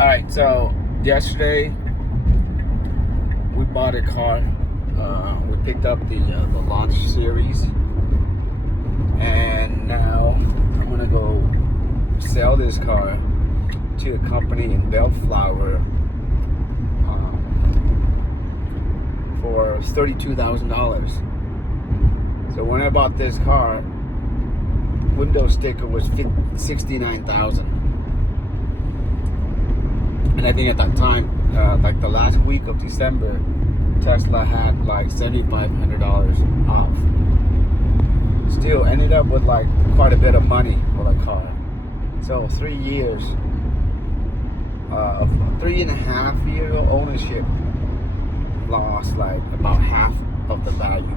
All right, so yesterday we bought a car. We picked up the launch series, and now I'm gonna go sell this car to a company in Bellflower for $32,000. So when I bought this car, window sticker was $69,000. And I think at that time, like the last week of December, Tesla had like $7,500 off. Still ended up with like quite a bit of money for the car. So 3 years, 3.5 year ownership, lost like about half of the value.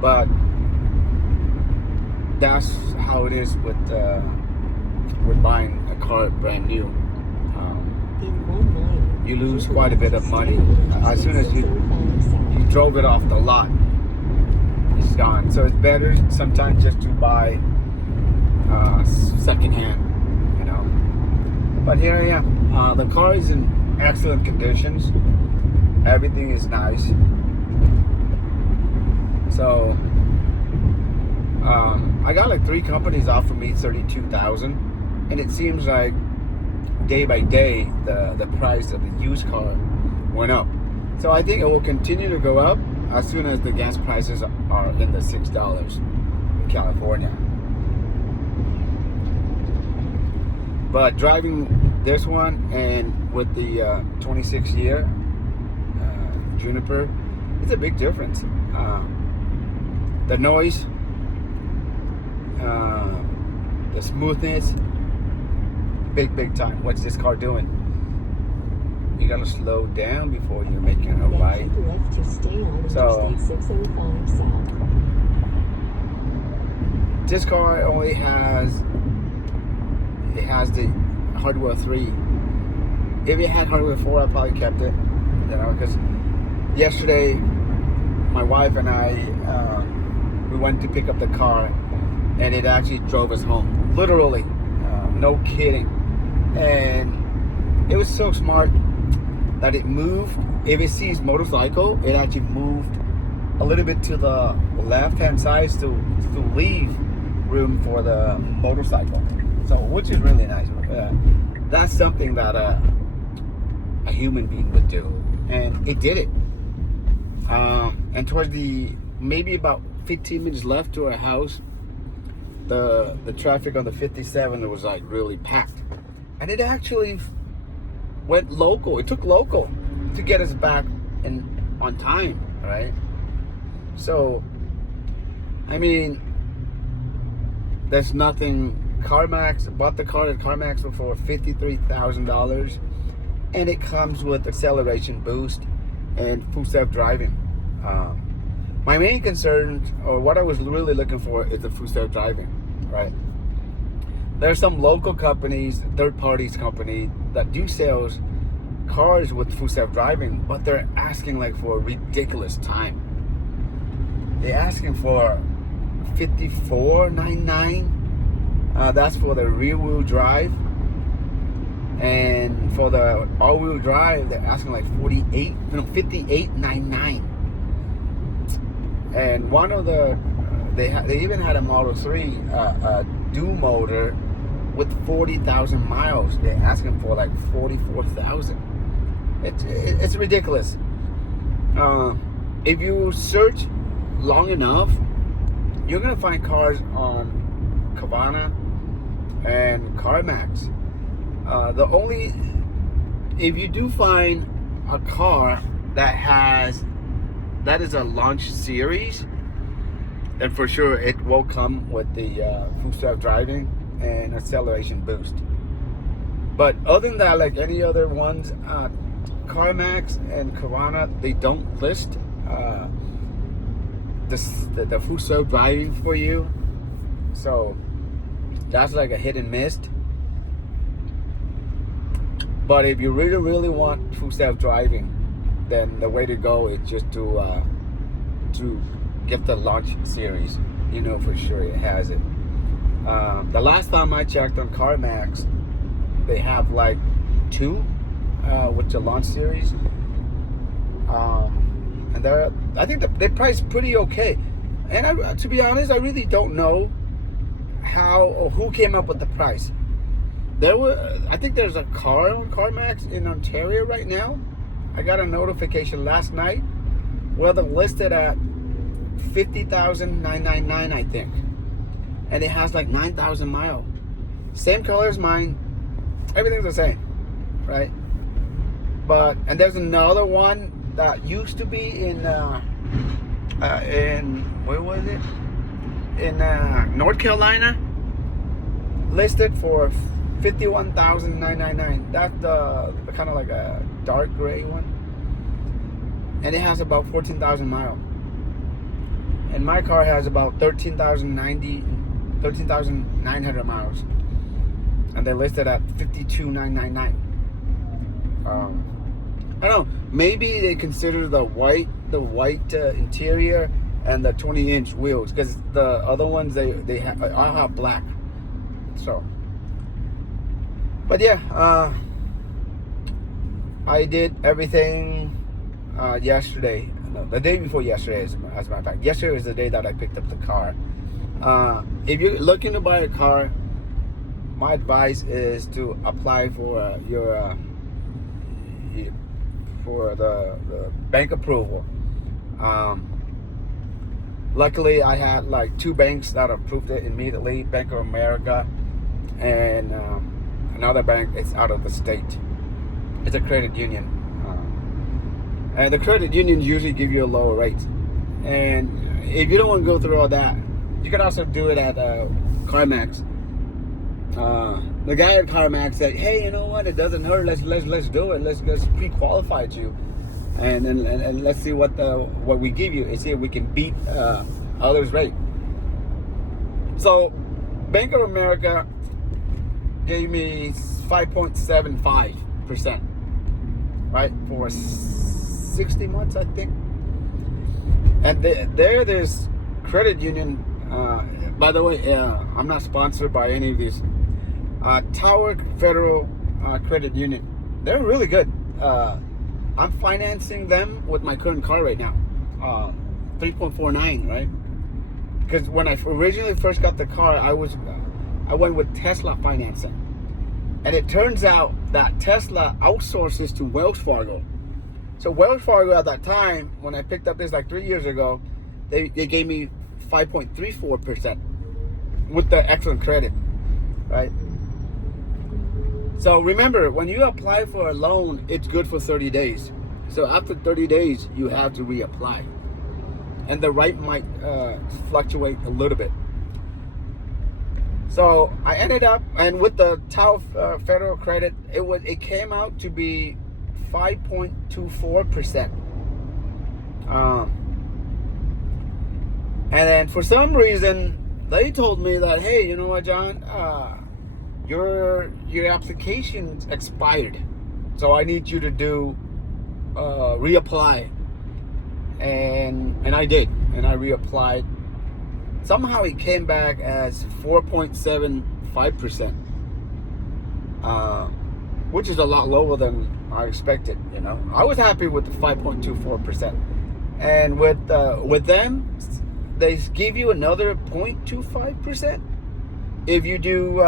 But that's how it is with buying a car brand new. You lose quite a bit of money as soon as you drove it off the lot. It's gone. So it's better sometimes just to buy secondhand, you know. But here I am. The car is in excellent conditions. Everything is nice. So I got like 3 companies offer me $32,000, and it seems like day by day the price of the used car went up. So I think it will continue to go up as soon as the gas prices are in the $6 in California. But driving this one and with the 26 year Juniper, it's a big difference. The noise, the smoothness, big time. What's this car doing? You gotta slow down before you're making a right. So this car only has the hardware 3. If it had hardware 4, I probably kept it. You know, because yesterday my wife and I we went to pick up the car, and it actually drove us home. Literally, no kidding. And it was so smart that it moved. If it sees motorcycle, it actually moved a little bit to the left-hand side to leave room for the motorcycle. So, which is really nice. That's something that a human being would do, and it did it. And towards maybe about 15 minutes left to our house, the traffic on the 57 was like really packed, and it actually went local. It took local to get us back on time, right? So, I mean, there's nothing. CarMax bought the car at CarMax for $53,000, and it comes with acceleration boost and full self-driving. My main concern, or what I was really looking for, is the full self-driving, right? There are some local companies, third-party companies that do sales cars with full self-driving, but they're asking like for a ridiculous time. They're asking for $54.99. That's for the rear-wheel drive, and for the all-wheel drive, they're asking like $58.99. And one of they even had a Model 3 dual motor with 40,000 miles. They're asking for like 44,000. It's ridiculous. If you search long enough, you're gonna find cars on Cabana and CarMax. If you do find a car that is a launch series, then for sure it will come with the full self-driving and acceleration boost. But other than that, like any other ones, CarMax and Cabana, they don't list the full self-driving for you. So that's like a hit and miss. But if you really want full self-driving, then the way to go is just to get the launch series. You know for sure it has it. The last time I checked on CarMax, they have like 2 with the launch series. And I think they price pretty okay. And to be honest, I really don't know how or who came up with the price. I think there's a car on CarMax in Ontario right now. I got a notification last night. Well, they're listed at $50,999, I think, and it has like 9,000 miles. Same color as mine. Everything's the same, right? And there's another one that used to be in where was it? In North Carolina, listed for $51,999. That's the kind of like a dark gray one, and it has about 14,000 miles. And my car has about 13,900 miles, and they're listed at $52,999. I don't know. Maybe they consider the white interior and the 20-inch wheels, because the other ones they have black. So, but yeah, I did everything yesterday. No, the day before yesterday, as a matter of fact. Yesterday was the day that I picked up the car. If you're looking to buy a car, my advice is to apply for the bank approval. Luckily, I had like 2 banks that approved it immediately: Bank of America and another bank. It's out of the state. It's a credit union. And the credit unions usually give you a lower rate. And if you don't want to go through all that, you can also do it at CarMax. The guy at CarMax said, "Hey, you know what? It doesn't hurt. Let's do it. Let's pre-qualify you, and let's see what we give you, and see if we can beat others' rate." So, Bank of America gave me 5.75%, right, for 60 months, I think. And there's credit union. By the way, I'm not sponsored by any of these. Tower Federal Credit Union. They're really good. I'm financing them with my current car right now. 3.49, right? Because when I originally first got the car, I went with Tesla financing. And it turns out that Tesla outsources to Wells Fargo. So Wells Fargo at that time, when I picked up this like 3 years ago, they gave me 5.34% with the excellent credit, right? So remember, when you apply for a loan, it's good for 30 days. So after 30 days, you have to reapply. And the rate might fluctuate a little bit. So I ended up, and with the Tower Federal Credit, it came out to be 5.24%. And then for some reason, they told me that, hey, you know what, John? Your application's expired, so I need you to do reapply. And I did, and I reapplied. Somehow it came back as 4.75%, which is a lot lower than I expected. You know, I was happy with the 5.24%, and with them, they give you another 0.25% if you do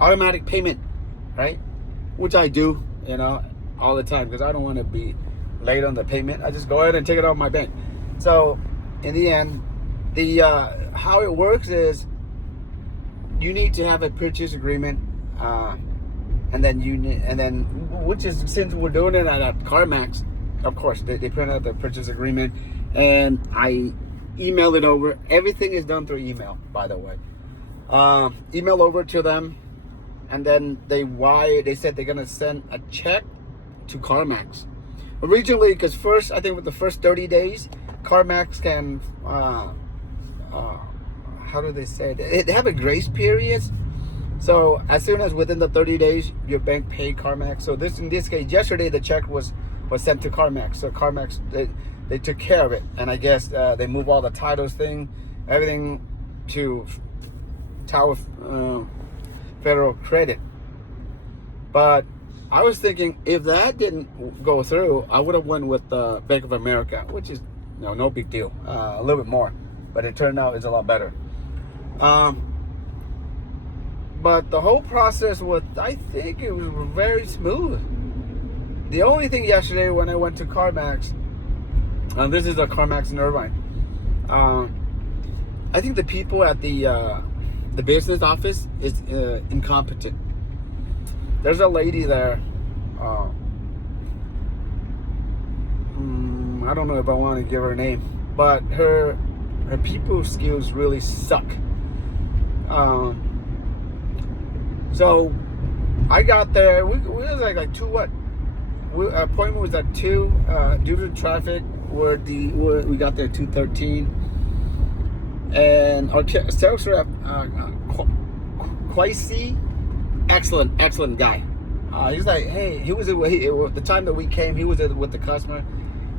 automatic payment, right? Which I do, you know, all the time, because I don't want to be late on the payment. I just go ahead and take it out of my bank. So in the end, how it works is you need to have a purchase agreement, and then which is, since we're doing it at CarMax, of course they print out the purchase agreement, and I email it over. Everything is done through email, by the way. Email over to them, and then they said they're gonna send a check to CarMax. Originally, because first, I think with the first 30 days, CarMax can, how do they say it? They have a grace period. So as soon as within the 30 days, your bank paid CarMax. So in this case, yesterday the check was sent to CarMax. So CarMax, they took care of it. And I guess they moved all the titles everything to Tower Federal Credit. But I was thinking if that didn't go through, I would have went with Bank of America, which is no big deal, a little bit more, but it turned out it's a lot better. But the whole process was, I think it was very smooth. The only thing yesterday when I went to CarMax, this is a CarMax in Irvine, I think the people at the business office is incompetent. There's a lady there. I don't know if I want to give her a name, but her people skills really suck. So I got there. We was like 2 what? Appointment was at 2. Due to traffic, we got there at 2:13. And our sales rep, Quasi, excellent guy. He's like, hey, the time that we came, he was with the customer.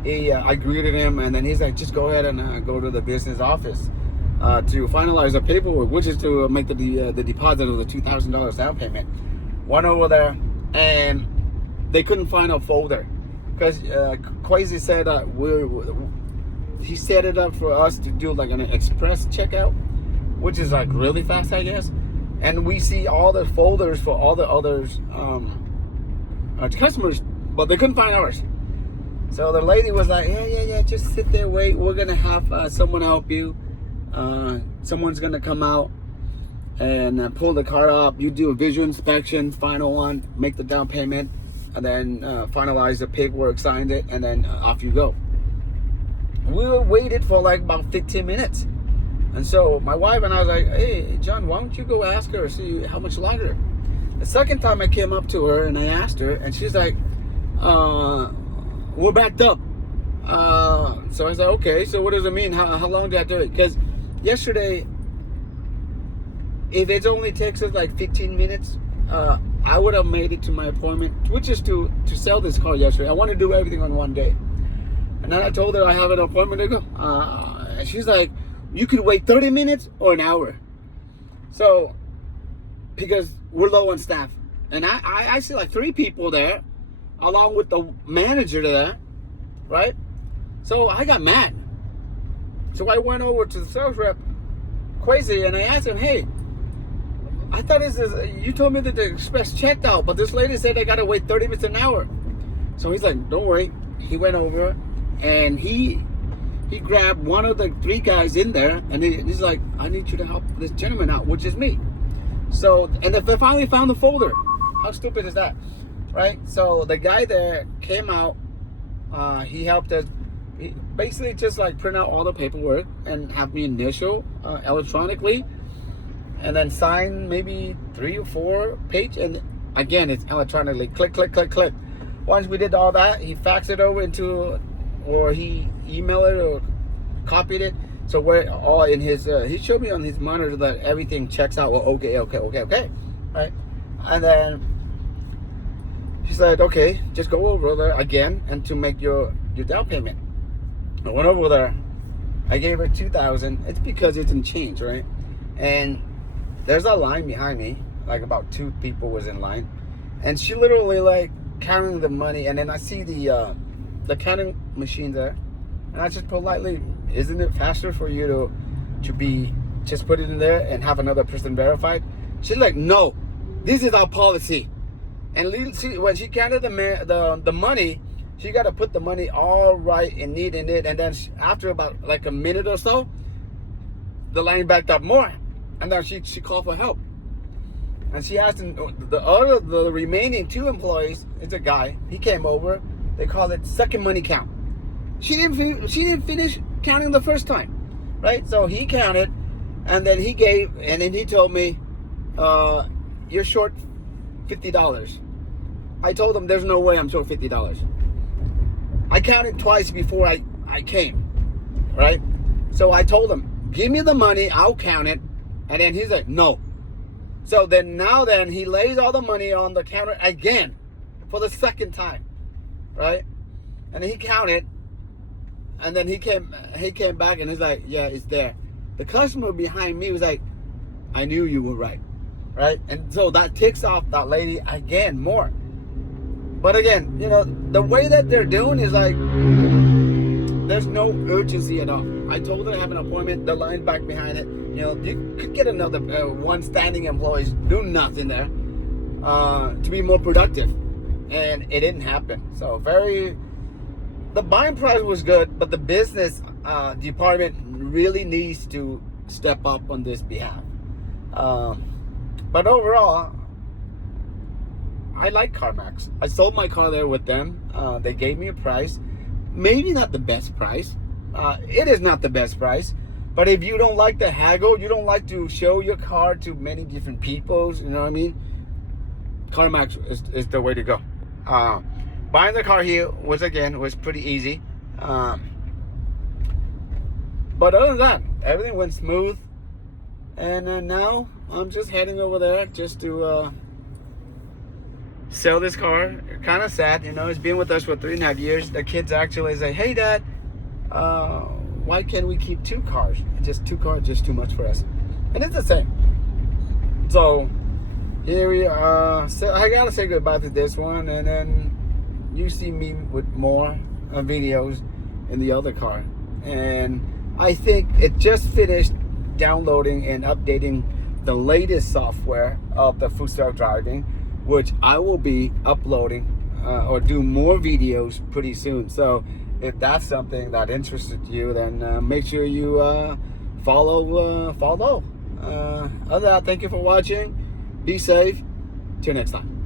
I greeted him, and then he's like, just go ahead and go to the business office to finalize the paperwork, which is to make the deposit of the $2,000 down payment. Went over there, and they couldn't find a folder because Quasi said he set it up for us to do like an express checkout, which is like really fast, I guess. And we see all the folders for all the others customers, but they couldn't find ours. So the lady was like, yeah, just sit there, wait. We're gonna have someone help you. Someone's gonna come out and pull the car up. You do a visual inspection, final one, make the down payment, and then finalize the paperwork, sign it, and then off you go. We waited for like about 15 minutes. And so my wife and I was like, hey, John, why don't you go ask her, see how much longer? The second time I came up to her and I asked her, and she's like, we're backed up. So I said, okay, so what does it mean? How long do I do it? Because yesterday, if it only takes us like 15 minutes, I would have made it to my appointment, which is to sell this car yesterday. I want to do everything on one day. And then I told her I have an appointment to go. And she's like, you could wait 30 minutes or an hour. So, because we're low on staff. And I see like 3 people there, along with the manager there, right? So I got mad. So I went over to the sales rep, Quasi, and I asked him, hey, I thought you told me that the express checked out, but this lady said I gotta wait 30 minutes an hour. So he's like, don't worry. He went over and he grabbed one of the 3 guys in there, and he's like, I need you to help this gentleman out, which is me. So, and they finally found the folder. How stupid is that, right? So the guy there came out. He helped us. He basically just like print out all the paperwork and have me initial electronically, and then sign maybe 3 or 4 pages. And again, it's electronically. Click, click, click, click. Once we did all that, he faxed it over or he emailed it or copied it. So we're all in his, he showed me on his monitor that everything checks out. Well, okay. Right? And then he said, okay, just go over there again and to make your down payment. I went over there. I gave her $2,000. It's because it didn't change, right? And there's a line behind me, like about 2 people was in line. And she literally like counting the money, and then I see the counting machine there, and I just politely, isn't it faster for you to be just put it in there and have another person verified? She's like, no, this is our policy. And when she counted the money, she got to put the money all right and neat in it, and then after about like a minute or so, the line backed up more, and then she called for help. And she asked the remaining 2 employees. It's a guy. He came over. They call it second money count. She didn't finish counting the first time, right? So he counted, and then he told me, you're short $50. I told him there's no way I'm short $50. I counted twice before I came, right? So I told him, give me the money, I'll count it. And then he's like, no. So then he lays all the money on the counter again for the second time, right? And he counted, and then he came back and he's like, yeah, it's there. The customer behind me was like, I knew you were right. Right? And so that ticks off that lady again more. But again, you know, the way that they're doing is like, there's no urgency at all. I told her to have an appointment, the line back behind it. You know, you could get another one standing employees, do nothing there to be more productive. And it didn't happen. So the buying price was good, but the business department really needs to step up on this behalf. But overall, I like CarMax. I sold my car there with them. They gave me a price. Maybe not the best price. It is not the best price. But if you don't like to haggle, you don't like to show your car to many different people, you know what I mean? CarMax is the way to go. Buying the car here was pretty easy. But other than that, everything went smooth. And now I'm just heading over there just to sell this car. Kind of sad, you know. It's been with us for 3.5 years. The kids actually say, "Hey, Dad, why can't we keep 2 cars? Just 2 cars, just too much for us." And it's the same. So here we are. So I gotta say goodbye to this one, and then you see me with more videos in the other car. And I think it just finished downloading and updating the latest software of the full self-driving, which I will be uploading or do more videos pretty soon. So if that's something that interested you, then make sure you follow. Other than that, thank you for watching. Be safe. Till next time.